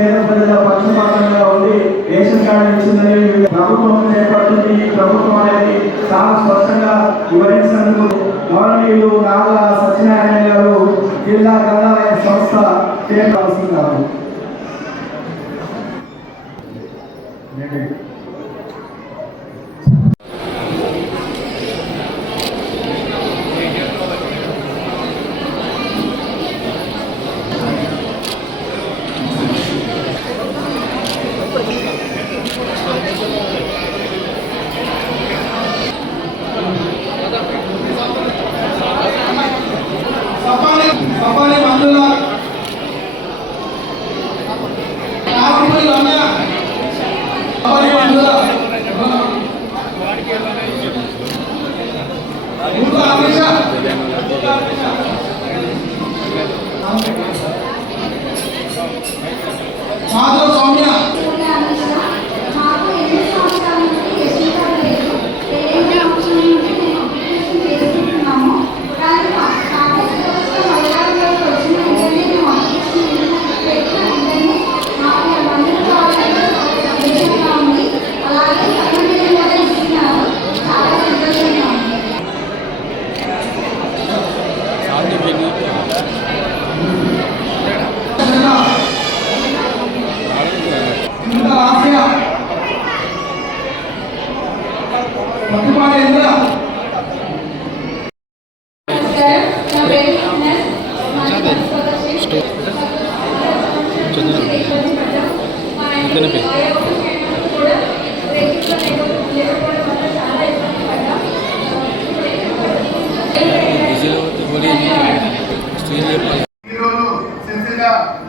పేద ప్రజల పక్షపాతంగా ఉండి రేషన్ కార్డు ఇచ్చిందని ప్రభుత్వం చేపడుతుంది. ఈ ప్రభుత్వం అనేది చాలా స్పష్టంగా వివరించినందుకు గౌరవనీయులు నాగల సత్యనారాయణ గారు జిల్లా గ్రంథాలయ సంస్థ చేపడుతున్నారు.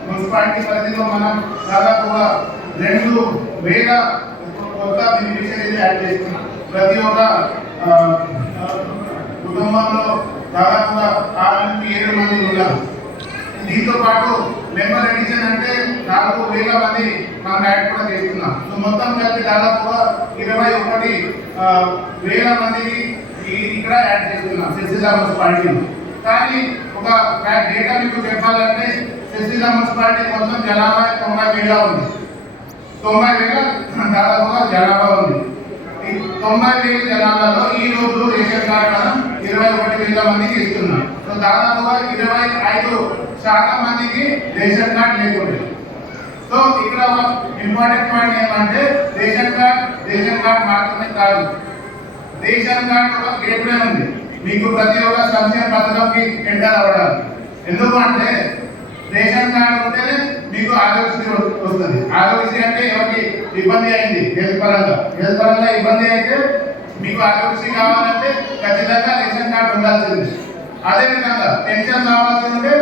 మున్సిపాలిటీ పరిధిలో మనం దాదాపుగా 2000 కొత్త బెనిఫిషరీస్ యాడ్ చేస్తున్నాం. ప్రతి ఒక్క కుటుంబంలో దాదాపుగా 6 నుంచి 7 మంది ఉన్నారు. దీంతో పాటు మెంబర్ ఎడిషన్ అంటే 4000 మంది మనం యాడ్ కూడా చేస్తున్నాం. సో మొత్తం కలిపి దాదాపుగా 21,000 మందికి ఇక్కడ యాడ్ చేస్తున్నాం సిరిసిల్ల మున్సిపాలిటీలో. కానీ ఒక డేటా మీకు చెప్పాలంటే సిరిసిల్ల మున్సిపాలిటీ మొత్తం జనాభా 90,000 ఉంది. 90,000 దాదాపుగా జనాభా ఉంది. ఈ 90,000 జనాభాలో ఈ రోజు రేషన్ కార్డు మనం 21,000 మందికి ఇస్తున్నాం. సో దాదాపుగా 25% మందికి రేషన్ కార్డు లేకుండా. సో ఇక్కడ ఒక ఇంపార్టెంట్ పాయింట్ ఏమంటే రేషన్ కార్డు మాత్రమే కాదు, రేషన్ కార్డు ఒక గేట్వే ఉంది మీకు ప్రతి ఒక్క సంక్షేమ పథకంకి ఎంటర్ అవ్వడానికి. ఎందుకంటే రేషన్ కార్డు ఉంటేనే మీకు ఆరోగ్యశ్రీ వస్తుంది. ఆరోగ్యశ్రీ అంటే ఎవరికి ఇబ్బంది అయింది హెల్త్ పరంగా ఇబ్బంది అయితే మీకు ఆరోగ్యశ్రీ కావాలంటే ఖచ్చితంగా రేషన్ కార్డు ఉండాల్సింది. అదేవిధంగా పెన్షన్ కావాల్సి ఉంటే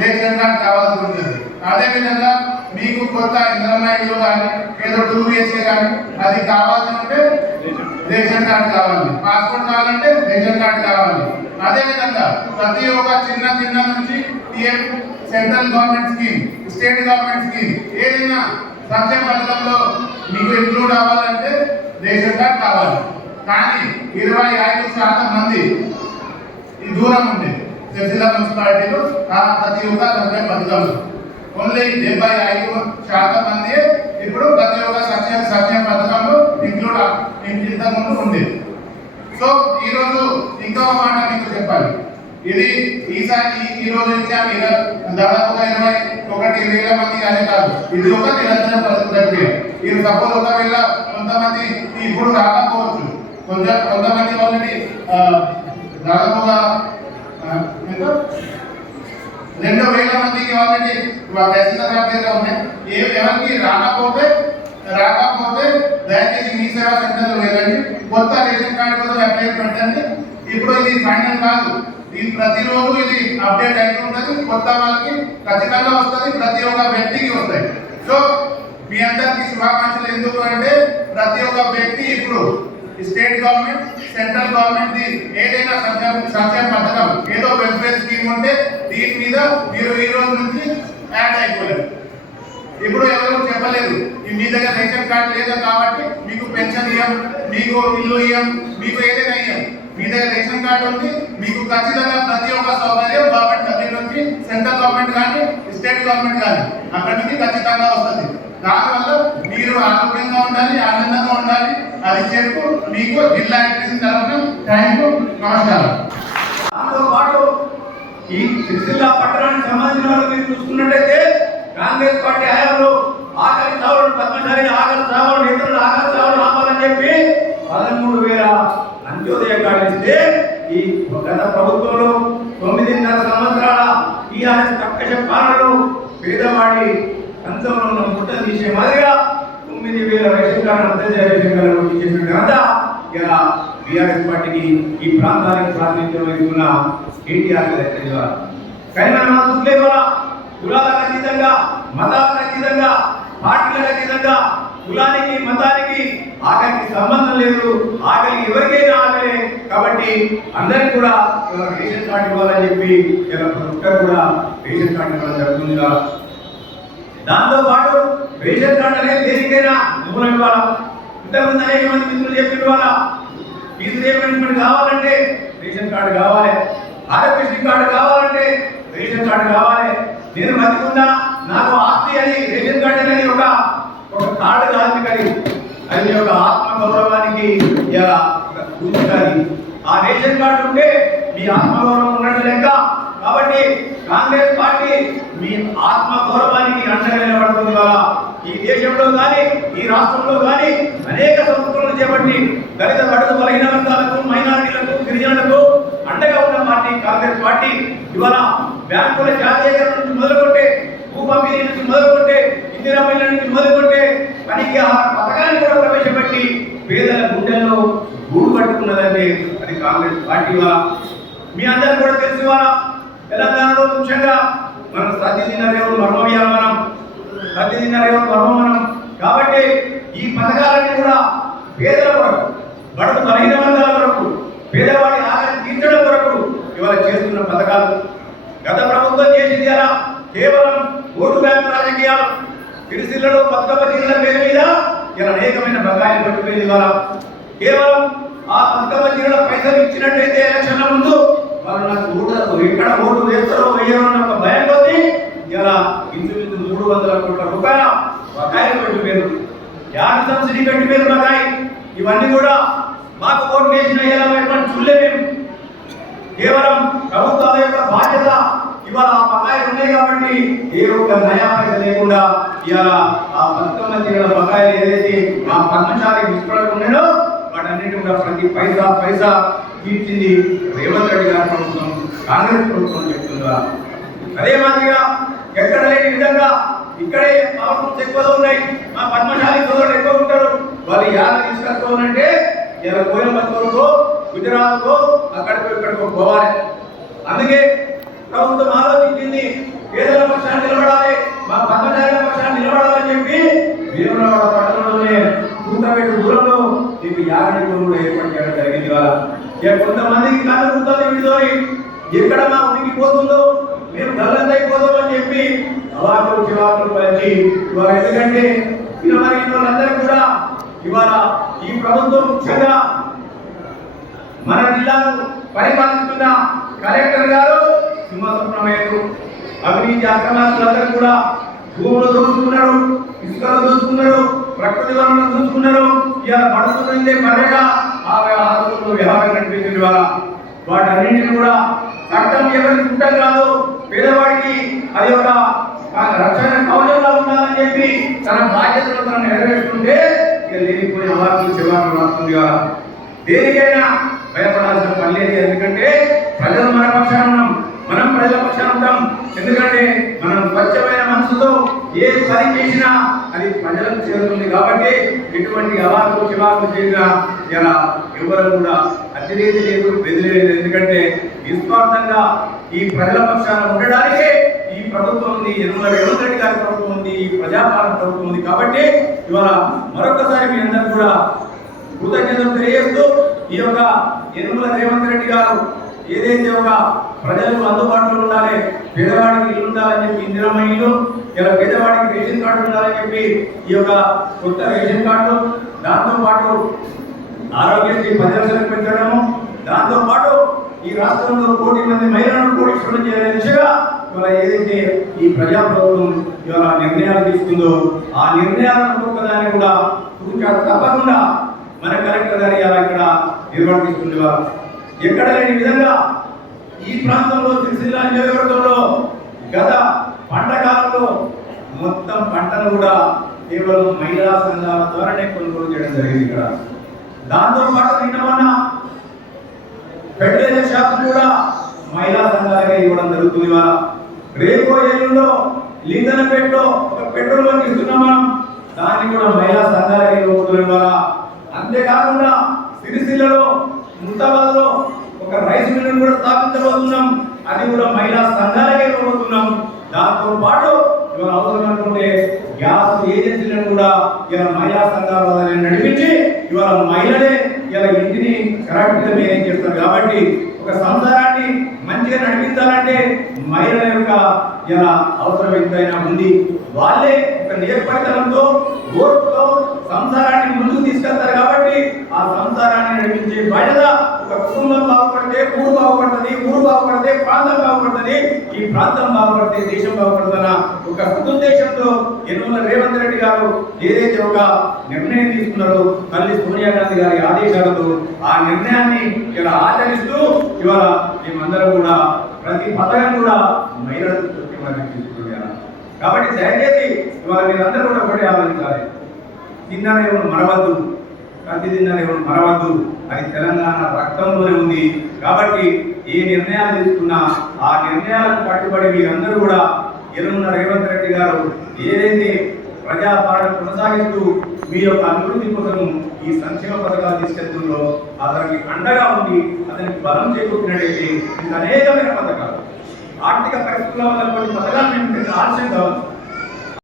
రేషన్ కార్డు కావాల్సి ఉంటుంది. అదేవిధంగా మీకు కొత్త ఇంద్రమ్మ ఇల్లు కానీ ఏదో 2 BHK కానీ అది కావాల్సి ఉంటే రేషన్ కార్డు కావాలి. పాస్పోర్ట్ కావాలంటే రేషన్ కార్డు కావాలి. అదేవిధంగా ప్రతి ఒక్క చిన్న నుంచి PM central government scheme, state government scheme ఏదైనా సంక్షేమ పథకంలో మీకు ఇంక్లూడ్ అవ్వాలంటే రేషన్ కార్డు కావాలి. కానీ 25% మంది ఈ దూరం ఉంది సిరిసిల్ల మున్సిపాలిటీలో ప్రతి ఒక్క సంక్షేమ పథకంలో. ఓన్లీ 75% మంది ఇప్పుడు ప్రతి ఒక్క సంక్షేమ పథకంలో ఇంక్లూడ్ ఇంతకుముందు ఉండేది. సో ఈరోజు ఇంకో మాట మీకు చెప్పాలి. ఇది ఈ రోజు ఇచ్చాము దాదాపుగా 21,000 మంది అనే కాదు, ఇది ఒక నిరంతర ప్రక్రియ. ఇది సపోజ్ ఒకవేళ కొంతమంది ఇప్పుడు రాకపోవచ్చు, కొంతమంది ఆల్రెడీ దాదాపుగా 2,000 మందికి ఆల్రెడీ రేషన్ కార్డు ఉన్నాయి. ఎవరికి రాకపోతే దయచేసి మీ సేవా సెంటర్లో వెళ్ళండి, కొత్త రేషన్ కార్డు కోసం అప్లై పెట్టండి. ఇప్పుడు ఇది ఫైనల్ కాదు, ఇది ప్రతిరోజు ఇది అప్డేట్ అయితే ఉంటుంది. కొత్త వాళ్ళకి ఖచ్చితంగా వస్తుంది, ప్రతి ఒక్క వ్యక్తికి వస్తాయి. సో మీ అందరికీ శుభాకాంక్షలు. ఎందుకు అంటే ప్రతి ఒక్క వ్యక్తి ఇప్పుడు స్టేట్ గవర్నమెంట్ సెంట్రల్ గవర్నమెంట్ ఏదైనా సంక్షేమ పథకం ఏదో వెల్ఫేర్ స్కీమ్ ఉంటే దీని మీద మీరు ఈ రోజు నుంచి యాడ్ అయిపోలేదు. ఇప్పుడు ఎవరు చెప్పలేదు మీ దగ్గర రేషన్ కార్డు లేదా కాబట్టి మీకు పెన్షన్ ఇయ్యం, మీకు ఇల్లు ఇయ్యం, మీకు ఏదైనా ఇయ్యం. మీ దగ్గర రేషన్ కార్డు ఉంది, మీకు ఖచ్చితంగా ప్రతి ఒక్క సౌకర్యం గవర్నమెంట్ దగ్గర నుంచి సెంట్రల్ గవర్నమెంట్ కానీ స్టేట్ గవర్నమెంట్ కాదు, అక్కడి నుంచి ఖచ్చితంగా వస్తుంది. దానివల్ల మీరు ఆరోగ్యంగా ఉండాలి, ఆనందంగా ఉండాలి. అది చెప్పు మీకు జిల్లా తరఫున థ్యాంక్ యూ, నమస్కారం. దాంతో పాటు ఈ సిరిసిల్ల పట్టణానికి సంబంధించిన వాళ్ళు మీరు చూసుకున్నట్టయితే కాంగ్రెస్ పార్టీ హయాంలో ఆకలి చావులను పద్మశాలి ఆకలి చావులు ఇతరులు ఆకలి చావులు ఆపాలని చెప్పి 13,000 అంత్యోదయ కార్డు ఇస్తే ఈ గత ప్రభుత్వంలో 9.5 సంవత్సరాల టీఆర్ఎస్ తక్కువ పాలనలో పేదవాడి అంతంలో ఉన్న ముట్ట తీసే మాదిరిగా 9,000 ration card Antyodaya ration card ఇచ్చేసిన ఘనత ఇలా బీఆర్ఎస్ పార్టీకి ఈ ప్రాంతానికి ప్రాతినిధ్యం వహిస్తున్న కేటీఆర్ ద్వారా. కానీ మనం చూసలే కూడా కులాలకు అతీతంగా, మతాలకు అతీతంగా, పార్టీలకు అతీతంగా కులానికి మతానికి ఆకలికి సంబంధం లేదు. ఆకలి ఎవరికైనా ఆకలే. కాబట్టి అందరికి కూడా రేషన్ కార్డు ఇవ్వాలని చెప్పి ఒక్కరు కూడా రేషన్ కార్డు ఇవ్వడం జరుగుతుంది. దాంతో పాటు రేషన్ కార్డు అనేది దేనికైనా మూలం ఇవ్వాలా. ఇంతకుముందు అనేక మంది మిత్రులు చెప్పిన వాళ్ళ ఫీజు రీయింబర్స్మెంట్ కావాలంటే రేషన్ కార్డు కావాలి, ఆరోగ్యశ్రీ కార్డు కావాలంటే రేషన్ కార్డు కావాలి. నేను బతికున్నా నాకు ఆస్తి అని రేషన్ కార్డు అనేది ఒక కార్డు కాదు, కానీ అది ఒక ఆత్మ గౌరవానికి సూచిస్తుంది. ఆ రేషన్ కార్డు ఉంటే మీ ఆత్మగౌరవం ఉన్నట్టు లెక్క. కాబట్టి కాంగ్రెస్ పార్టీ మీ ఆత్మ గౌరవానికి అండగా నిలబడుతుంది. వల్ల ఈ దేశంలో కానీ ఈ రాష్ట్రంలో కానీ అనేక సంస్కృతులను చేపట్టి దళిత బడుగు బలహీన వర్గాలకు, మైనారిటీలకు, గిరిజనులకు అండగా ఉన్న పార్టీ కాంగ్రెస్ పార్టీ. ఇవాళ బ్యాంకుల జాతీయకరణ నుంచి మొదలుకొంటే, భూ పంపిణీ నుంచి మొదలుకొంటే, ఇందిరా మహిళ నుంచి మొదలుకొంటే పనికి ఆ పథకాన్ని కూడా ప్రవేశపెట్టి పేదల గుండెల్లో గూడు కట్టుకున్నదంటే అది కాంగ్రెస్ పార్టీ. మీ అందరూ కూడా తెలిసి వాళ్ళ తెలంగాణలో ముఖ్యంగా మనం సత్యదినరేవులు మర్మవ్యాలు మనం కాబట్టి ఈ పథకాలన్నీ కూడా పేదల కొరకు, బడుగు బలహీన వర్గాల కొరకు, పేదవాడి ఆకలి తీర్చడం కొరకు ఇవాళ చేస్తున్న పథకాలు. గత ప్రభుత్వం చేసింది అలా కేవలం ఓటు బ్యాంకు రాజకీయాలు. సిరిసిల్లలో బతుకమ్మ చీరల పేరు మీద ఇలా అనేకమైన బకాయిలు పట్టుకుపోయింది. ఇవాళ కేవలం ఆ బతుకమ్మ చీరల పైసలు ఇచ్చినట్టయితే ఎలక్షన్ల ముందు వాళ్ళు నాకు ఓటు ఎక్కడ ఓటు వేస్తారో వేయరో అన్న ఒక భయం కొద్ది ఇలా ఇంచుమించు 300 కోట్ల రూపాయల బకాయిలు పెట్టిపోయారు. గ్యాస్ సబ్సిడీ పెట్టిపోయారు బకాయి. ఇవన్నీ కూడా మాకు ఓటు వేసిన చూడలే మేము. కేవలం ప్రభుత్వాల యొక్క బాధ్యత. ఇవాళ ఆ బకాయిలు ఉన్నాయి కాబట్టి ఏ ఒక్క నయా పైస లేకుండా ఇవాళ ఆ బతుకమ్మ చీరల బకాయిలు ఏదైతే మా పద్మశాలి విస్ఫోటకున్నాడో వాటన్నిటి కూడా ప్రతి పైసా తీర్చింది రేవంత్ రెడ్డి గారి ప్రభుత్వం, కాంగ్రెస్ ప్రభుత్వం చెప్తుందా. అదే మాదిరిగా ఎక్కడ లేని విధంగా ఇక్కడే పవర్స్ ఎక్కువగా ఉన్నాయి. మా పద్మశాలి సోదరులు ఎక్కువ ఉంటారు. వాళ్ళు యాద తీసుకొచ్చుకోవాలంటే ఇలా కోయంబత్తూరుకో, గుజరాత్కో, అక్కడికో ఇక్కడికో పోవాలి. అందుకే ప్రభుత్వం ఆలోచించింది పేదల పక్షాన్ని నిలబడాలి, మా పద్మశాలి పక్షాన్ని నిలబడాలని చెప్పి వీరవాడ పట్టణంలోనే కూతబెట్టు దూరంలో మీకు యాగడి కూడా ఏర్పాటు చేయడం జరిగింది. వాళ్ళ కొంతమందికి కనుకుంటుంది వీడితోని ఎక్కడ మా ఉనికి పోతుందో మేము గల్లంతైపోతాం అని చెప్పి అవాకులు చివాకులు పలిచి ఇవాళ ఎందుకంటే వాళ్ళందరూ కూడా ఇవాళ ఈ ప్రభుత్వం ముఖ్యంగా మన జిల్లాను పరిపాలిస్తున్న కలెక్టర్ గారు సింహసుబ్రహ్మణ్యుడు అవినీతి అక్రమాలందరూ కూడా భూములు దోచుకున్నారు, ఇసుకలు దోచుకున్నారు, ప్రకృతి వనరులను దోచుకున్నారు. ఇలా పడుతుందంటే మరగా ఆ వ్యవహారం కనిపించింది. వాళ్ళ వాటన్నింటినీ కూడా చట్టం ఎవరికి ఉంటాం కాదు, పేదవాడికి అది ఒక రక్షణ కవచంగా ఉండాలని చెప్పి తన బాధ్యతలు తను నెరవేరుస్తుంటే ఇక లేనిపోయిన అవాకులు చివాకులు రాస్తుంది. కదా దేనికైనా భయపడాల్సిన పని లేదు. ఎందుకంటే ప్రజలు మన పక్షాన ఉన్నాం, మనం ప్రజల పక్షాన ఉంటాం. ఎందుకంటే మనం స్వచ్ఛమైన మనసుతో ఏ పని చేసినా అది ప్రజలకు చేరుతుంది. కాబట్టి ఎటువంటి అవాకులు చివాకులు చేసినా ఇలా ఎవరు కూడా అతిరేది లేదు, బెదిలేదు. ఎందుకంటే నిస్వార్థంగా ఈ ప్రజల పక్షాన ఉండడానికే ఈ ప్రభుత్వం ఉంది, యనమల రేవంత్ రెడ్డి గారి ప్రభుత్వం ఉంది, ఈ ప్రజాపాలన ప్రభుత్వం ఉంది. కాబట్టి ఇవాళ మరొకసారి మీ అందరూ కూడా కృతజ్ఞతలు తెలియజేస్తూ ఈ యొక్క యనమల రేవంత్ రెడ్డి గారు ఏదైతే ఒక ప్రజలకు అందుబాటులో ఉండాలి, పేదవాడికి ఇల్లు ఉండాలని చెప్పి ఇందిరమ్మ ఇల్లు, ఇలా పేదవాడికి రేషన్ కార్డు ఉండాలని చెప్పి ఈ యొక్క కొత్త రేషన్ కార్డు, దాంతో పాటు ఆరోగ్యశ్రీ 10 లక్షలకు పెంచడము, దాంతో పాటు ఈ రాష్ట్రంలో 1 కోటి మంది మహిళలను కోటీశ్వరులు చేసే దిశగా ఇవాళ ఏదైతే ఈ ప్రజాప్రభుత్వం ఇవాళ నిర్ణయాలు తీసుకుందో ఆ నిర్ణయాలను ఒక్కదాన్ని కూడా తప్పకుండా మన కలెక్టర్ గారి ఇలా ఇక్కడ నిర్వర్తిస్తుంది. వారు ఎక్కడ లేని విధంగా ఈ ప్రాంతంలో సిరిసిల్ల నియోజకవర్గంలో గత పంట కాలంలో మొత్తం పంటను కూడా కేవలం మహిళా సంఘాల ద్వారానే కొనుగోలు చేయడం జరిగింది. ఇక్కడ దాంతో పాటు నిన్న ఫెడరేషన్ షాప్ కూడా మహిళా సంఘాలకే ఇవ్వడం జరుగుతుంది. రేపు ఎల్లుండో లింగనపేటలో ఒక పెట్రోల్ బంక్ ఇస్తున్నాం మనం, దాన్ని కూడా మహిళా సంఘాలకే ఇవ్వబోతున్నాం. అంతేకాకుండా సిరిసిల్లలో ముస్తాబాద్లో ఒక రైస్ మిల్లును కూడా స్థాపించబోతున్నాం, అది కూడా మహిళా సంఘాలకే ఇవ్వబోతున్నాం. దాంతో పాటు ఇవాళ అవసరం అనుకుంటే గ్యాస్ ఏజెన్సీలను కూడా ఇలా మహిళా సంఘాల వల్ల నడిపించి ఇవాళ మహిళలే ఇలా ఇంటిని కరెక్ట్గా మేనేజ్ చేస్తారు. కాబట్టి ఒక సంసారాన్ని మంచిగా నడిపించాలంటే మహిళల యొక్క ఇలా అవసరం ఎంతైనా ఉంది. వాళ్ళే ఒక నేర్పరితనంతో ఓర్పుతో సంసారాన్ని ముందుకు తీసుకెళ్తారు. కాబట్టి ఆ సంసారాన్ని నడిపించే బాధ్యత ఒక కుటుంబం బాగుపడితే ఊరు బాగుపడుతుంది, ఊరు బాగుపడితే ప్రాంతం బాగుపడుతుంది, ఈ ప్రాంతం బాగుపడితే దేశం బాగుపడుతున్న ఒక సదుద్దేశంతో యనమల రేవంత్ రెడ్డి గారు ఏదైతే ఒక నిర్ణయం తీసుకున్నారో తల్లి సోనియా గాంధీ గారి ఆదేశాలతో ఆ నిర్ణయాన్ని ఇలా ఆచరిస్తూ ఇవాళ మేమందరం కూడా ప్రతి పథకం కూడా మహిళలకు తీసుకుంటున్నారు. కాబట్టి దయచేసి ఇవాళ మీరందరూ కూడా ఒకటి ఆలోచించాలి. తిన్ననే మరవద్దు, ప్రతి తిన్ననే మరవద్దు, అది తెలంగాణ రక్తంలోనే ఉంది. కాబట్టి ఏ నిర్ణయాలు తీసుకున్నా ఆ నిర్ణయాలకు కట్టుబడి మీరందరూ కూడా యనమల రేవంత్ రెడ్డి గారు ఏదైతే ప్రజాపాలన కొనసాగిస్తూ మీ యొక్క అభివృద్ధి కోసం ఈ సంక్షేమ పథకాలు తీసుకెళ్తుందో అతనికి అండగా ఉండి అతనికి బలం చేకూర్చినట్టయితే ఇంకా అనేకమైన పథకాలు ఆర్థిక పరిస్థితుల వల్ల కొన్ని పథకాలు మేము ఆలస్యం కావచ్చు.